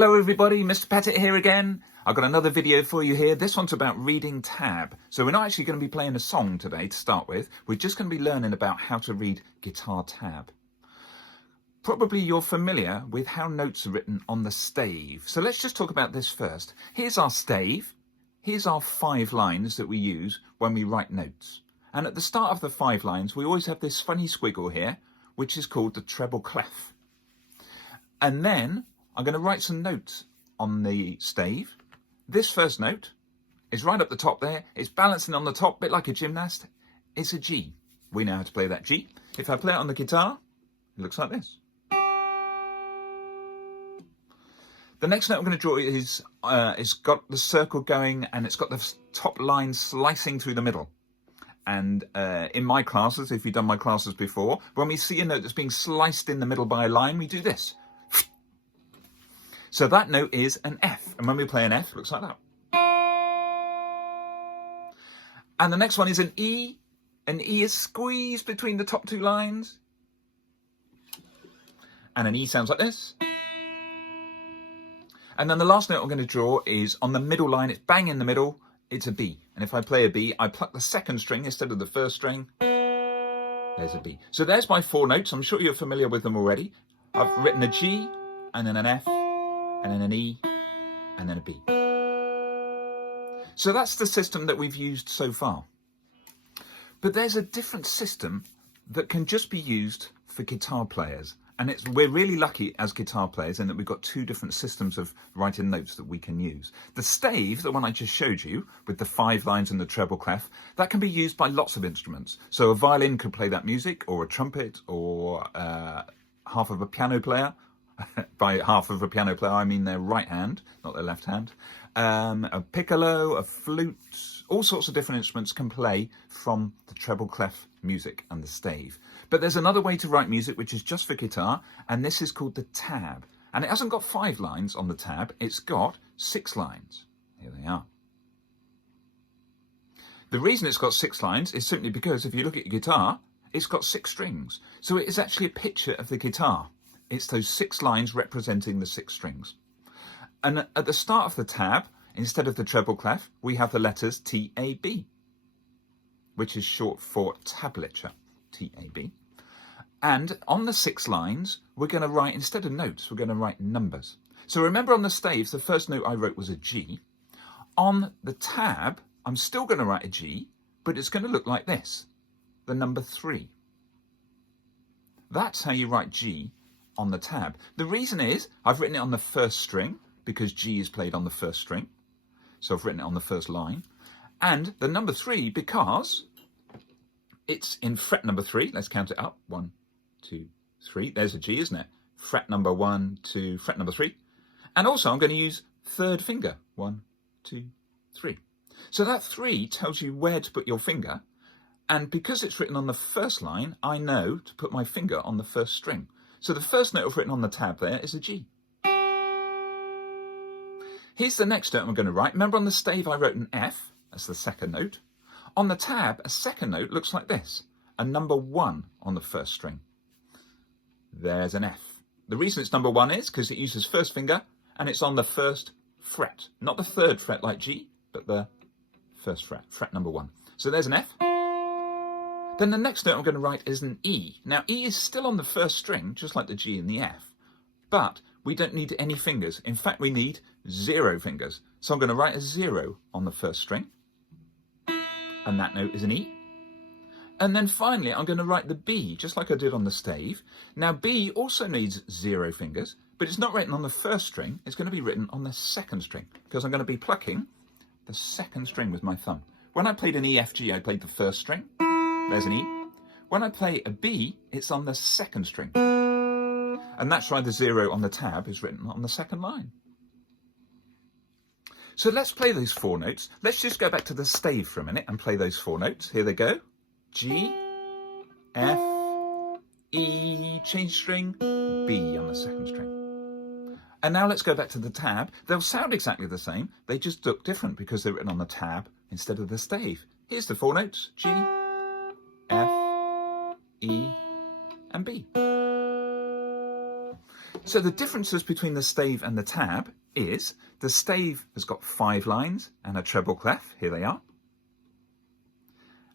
Hello everybody, Mr. Pettit here again. I've got another video for you here. This one's about reading tab. So we're not actually going to be playing a song today to start with. We're just going to be learning about how to read guitar tab. Probably you're familiar with how notes are written on the stave. So let's just talk about this first. Here's our stave. Here's our 5 lines that we use when we write notes. And at the start of the 5 lines, we always have this funny squiggle here, which is called the treble clef. And then I'm going to write some notes on the stave. This first note is right up the top there. It's balancing on the top, a bit like a gymnast. It's a G. We know how to play that G. If I play it on the guitar, it looks like this. The next note I'm going to draw is it's got the circle going and it's got the top line slicing through the middle. And in my classes, if you've done my classes before, when we see a note that's being sliced in the middle by a line, we do this. So that note is an F. And when we play an F, it looks like that. And the next one is an E. An E is squeezed between the top 2 lines. And an E sounds like this. And then the last note I'm going to draw is on the middle line. It's bang in the middle. It's a B. And if I play a B, I pluck the second string instead of the first string. There's a B. So there's my 4 notes. I'm sure you're familiar with them already. I've written a G, and then an F, and then an E, and then a B. So that's the system that we've used so far. But there's a different system that can just be used for guitar players. And we're really lucky as guitar players in that we've got 2 different systems of writing notes that we can use. The stave, the one I just showed you, with the 5 lines and the treble clef, that can be used by lots of instruments. So a violin could play that music, or a trumpet, or half of a piano player. By half of a piano player, I mean their right hand, not their left hand. A piccolo, a flute, all sorts of different instruments can play from the treble clef music and the stave. But there's another way to write music which is just for guitar, and this is called the tab. And it hasn't got 5 lines on the tab, it's got 6 lines. Here they are. The reason it's got 6 lines is simply because if you look at your guitar, it's got 6 strings. So it is actually a picture of the guitar. It's those 6 lines representing the 6 strings. And at the start of the tab, instead of the treble clef, we have the letters T-A-B, which is short for tablature, T-A-B. And on the 6 lines, we're going to write, instead of notes, we're going to write numbers. So remember on the staves, the first note I wrote was a G. On the tab, I'm still going to write a G, but it's going to look like this, the number 3. That's how you write G on the tab. The reason is I've written it on the first string because G is played on the first string. So I've written it on the first line. And the number 3 because it's in fret number 3. Let's count it up. 1, 2, 3. There's a G, isn't it? Fret number 1 to fret number 3. And also I'm going to use 3rd finger. 1, 2, 3. So that 3 tells you where to put your finger. And because it's written on the first line, I know to put my finger on the first string. So the first note I've written on the tab there is a G. Here's the next note I'm going to write. Remember on the stave I wrote an F. That's the second note. On the tab, a second note looks like this. A number 1 on the first string. There's an F. The reason it's number 1 is because it uses first finger and it's on the first fret. Not the 3rd fret like G, but the first fret, fret number 1. So there's an F. Then the next note I'm going to write is an E. Now E is still on the first string, just like the G and the F. But we don't need any fingers. In fact, we need 0 fingers. So I'm going to write a 0 on the first string. And that note is an E. And then finally, I'm going to write the B, just like I did on the stave. Now B also needs 0 fingers, but it's not written on the first string. It's going to be written on the second string, because I'm going to be plucking the second string with my thumb. When I played an E, F, G, I played the first string. There's an E. When I play a B, it's on the second string. And that's why the 0 on the tab is written on the second line. So let's play those 4 notes. Let's just go back to the stave for a minute and play those 4 notes. Here they go. G, F, E, change string, B on the second string. And now let's go back to the tab. They'll sound exactly the same. They just look different because they're written on the tab instead of the stave. Here's the 4 notes. G, F, E, and B. So the differences between the stave and the tab is the stave has got 5 lines and a treble clef, here they are.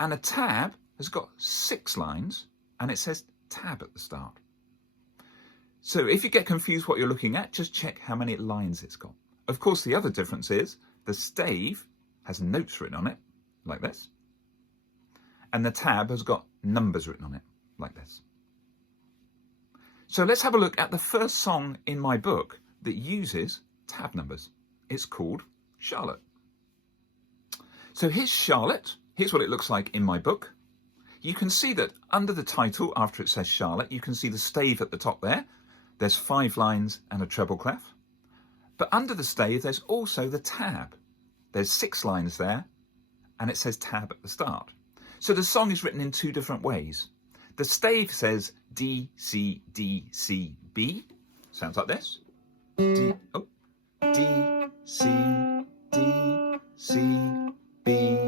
And a tab has got 6 lines and it says tab at the start. So if you get confused what you're looking at, just check how many lines it's got. Of course, the other difference is the stave has notes written on it, like this. And the tab has got numbers written on it, like this. So let's have a look at the first song in my book that uses tab numbers. It's called Charlotte. So here's Charlotte. Here's what it looks like in my book. You can see that under the title, after it says Charlotte, you can see the stave at the top there. There's 5 lines and a treble clef. But under the stave, there's also the tab. There's 6 lines there, and it says tab at the start. So the song is written in 2 different ways. The stave says D, C, D, C, B. Sounds like this. D, C, D, C, B.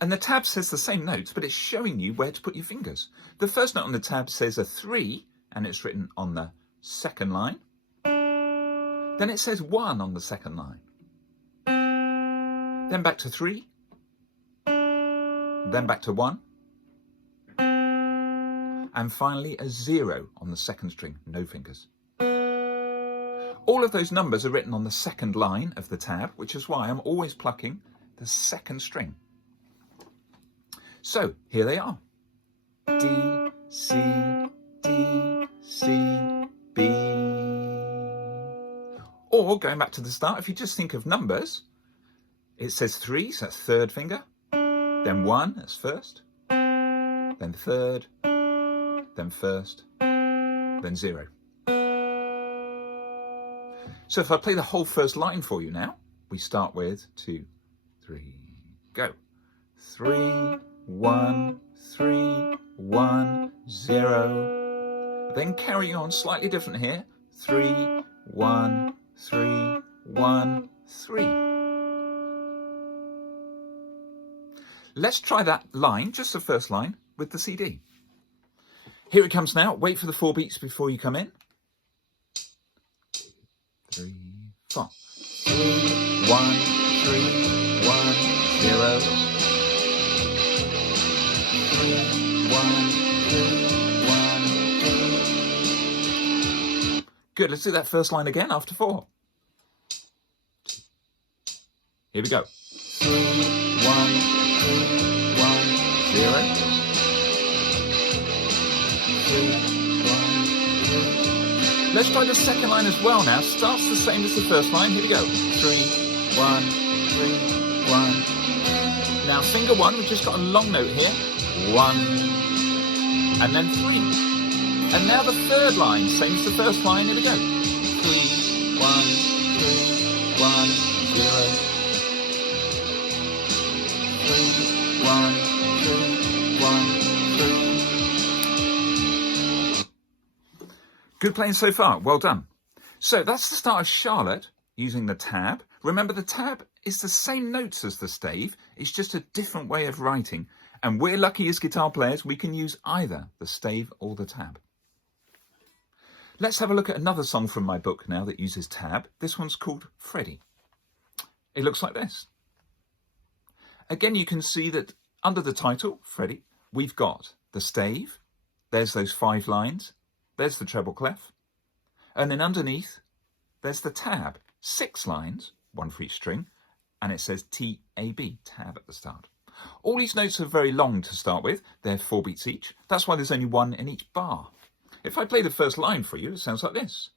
And the tab says the same notes, but it's showing you where to put your fingers. The first note on the tab says a 3, and it's written on the second line. Then it says 1 on the second line. Then back to 3. Then back to 1. And finally a 0 on the second string, no fingers. All of those numbers are written on the second line of the tab, which is why I'm always plucking the second string. So here they are. D, C, D, C, B. Or going back to the start, if you just think of numbers, it says 3, so that's third finger. Then 1, that's first. Then third. Then first. Then 0. So if I play the whole first line for you now, we start with 2, 3, go. 3, 1, 3, 1, 0. Then carry on slightly different here. 3, 1, 3, 1, 3. Let's try that line, just the first line, with the CD. Here it comes now. Wait for the 4 beats before you come in. 3, 4. 3, 1, 3, 1, 0. 3, 1, 3, 1, 2. Good, let's do that first line again after 4. Here we go. 3, 1, 3, 1, 0. 3, 1, 3. Let's try the second line as well now. Starts the same as the first line. Here we go. 3, 1, 3, 1. Now finger 1, we've just got a long note here. 1, and then 3. And now the third line, same as the first line. Here we go. 3, 1, 3, 1, 0. 3, 1, 3, 1, 3. Good playing so far. Well done. So that's the start of Charlotte using the tab. Remember, the tab is the same notes as the stave. It's just a different way of writing. And we're lucky as guitar players, we can use either the stave or the tab. Let's have a look at another song from my book now that uses tab. This one's called Freddie. It looks like this. Again, you can see that under the title, Freddie, we've got the stave. There's those 5 lines. There's the treble clef. And then underneath, there's the tab. 6 lines, 1 for each string. And it says T-A-B, tab at the start. All these notes are very long to start with. They're 4 beats each. That's why there's only 1 in each bar. If I play the first line for you, it sounds like this.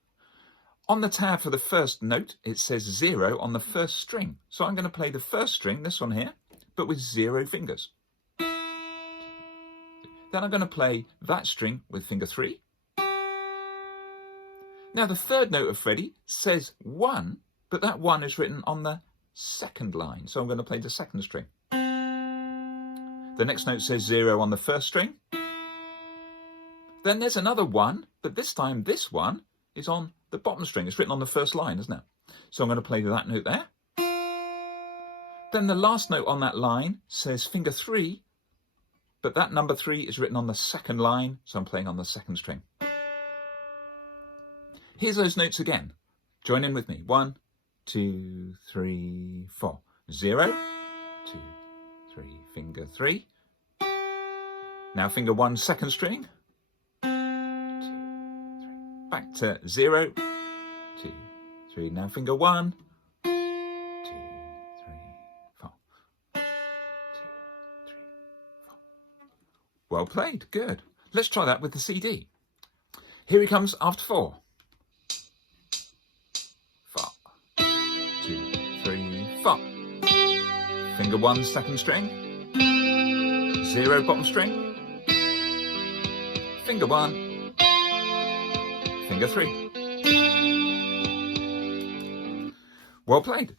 On the tab for the first note, it says 0 on the first string. So I'm going to play the first string, this one here, but with 0 fingers. Then I'm going to play that string with finger 3. Now the third note of Freddie says 1, but that 1 is written on the second line. So I'm going to play the second string. The next note says 0 on the first string. Then there's another 1, but this time this 1 is on the bottom string. It's written on the first line, isn't it? So I'm going to play that note there. Then the last note on that line says finger 3, but that number 3 is written on the second line, so I'm playing on the second string. Here's those notes again. Join in with me. 1, 2, 3, 4. 0, 2, 3, finger 3. Now finger 1, second string. 2, 3. Back to 0, 2, 3. Now finger 1, 2, 3, 4. 2, 3, 4. Well played, good. Let's try that with the CD. Here he comes after 4. 4, 2, 3, 4. Finger 1, second string. 0, bottom string. Finger 1. Finger 3. Well played.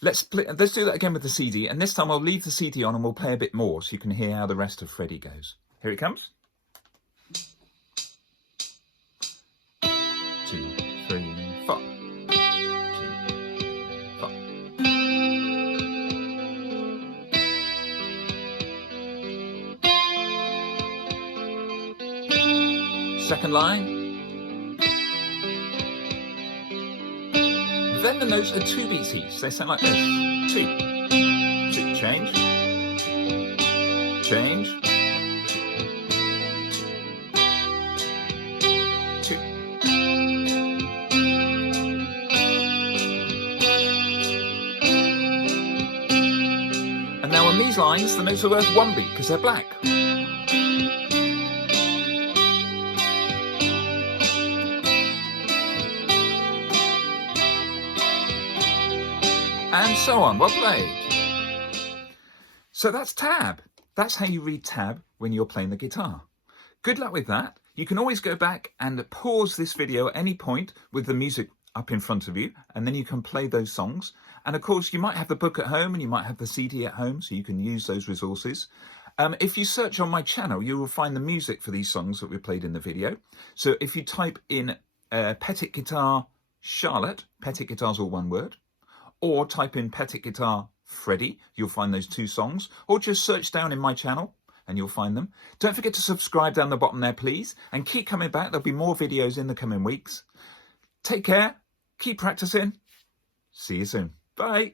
Let's do that again with the CD, and this time I'll leave the CD on and we'll play a bit more so you can hear how the rest of Freddie goes. Here it comes. 2, 3, 4. 2, 4. Second line. Then the notes are 2 beats each. They sound like this. 2. 2. Change. Change. 2. And now on these lines, the notes are worth 1 beat because they're black. And so on. Well played. So that's tab. That's how you read tab when you're playing the guitar. Good luck with that. You can always go back and pause this video at any point with the music up in front of you, and then you can play those songs. And of course, you might have the book at home and you might have the CD at home, so you can use those resources. If you search on my channel, you will find the music for these songs that we played in the video. So if you type in PettitGuitar Charlotte, PettitGuitar's all one word, or type in PettitGuitar Freddie, you'll find those 2 songs, or just search down in my channel and you'll find them. Don't forget to subscribe down the bottom there, please, and keep coming back. There'll be more videos in the coming weeks. Take care, keep practicing. See you soon. Bye.